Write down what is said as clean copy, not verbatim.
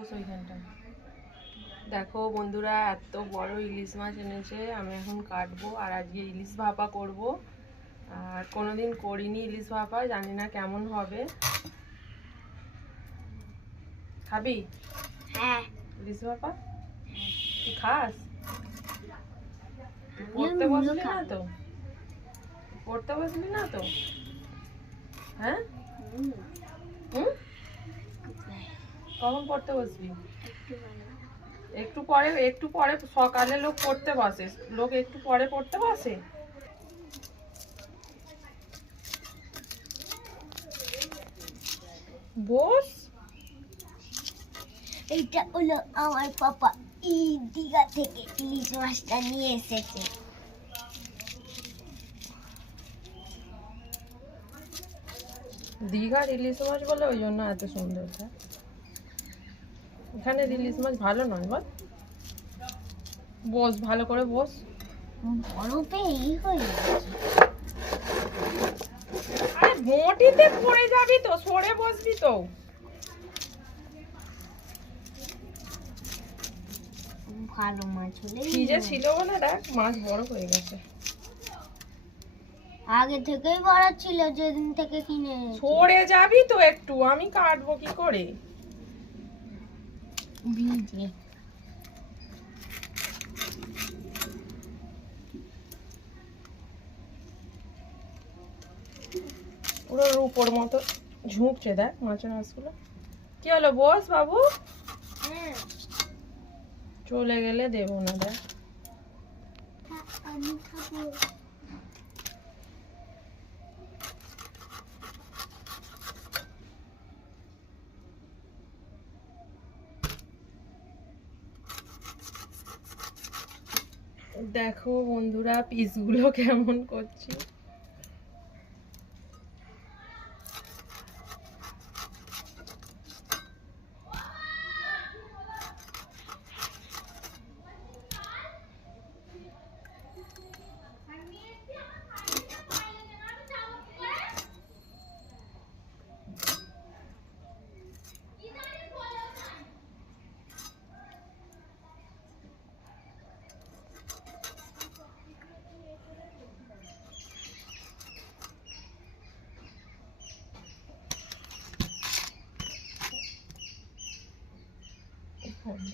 বস ওইখানটা। দেখো বন্ধুরা, এত বড় ইলিশ মাছ এনেছে, আমি এখন কাটবো আর আজকে ইলিশ ভাপা করব। আর কোনোদিন করিনি ইলিশ ভাপা, জানি না কেমন হবে। খাবি? হ্যাঁ। ইলিশ ভাপা তুই খাস? পড়তে বসলি না তো? পড়তে বসলি না তো? হ্যাঁ, কখন পড়তে বসবি? একটু পরে সকালে লোক পড়তে বসে, লোক একটু পরে পড়তে বসে। বস। এইটা হলো আমার পাপা দীঘা থেকে ইলিশ মাছটা নিয়ে এসেছে। দীঘার ইলিশ মাছ বলে ওই জন্য এত সুন্দর। এখানে ইলিশ মাছ ভালো নয় বল। বস, ভালো করে বস। বরফে এই হয়ে গেছে। আরে বটিতে পড়ে যাবি তো, সরে বসবি তো। ভালো মাছ হলে ফ্রিজে ছিল বলে দেখ মাছ বড় হয়ে গেছে। আগে থেকেই বড় ছিল যেদিন থেকে কিনে এনেছি। সরে যাবি তো একটু, আমি কাটবো কি করে? ভিজে পুরো রূপোর মতো ঝুঁকছে দেখ মাছের মাছগুলো। কি হলো বস বাবু? চলে গেলে দেবো না দেখ। আমি খাবো। দেখো বন্ধুরা পিসগুলো কেমন করছি। বন্ধ।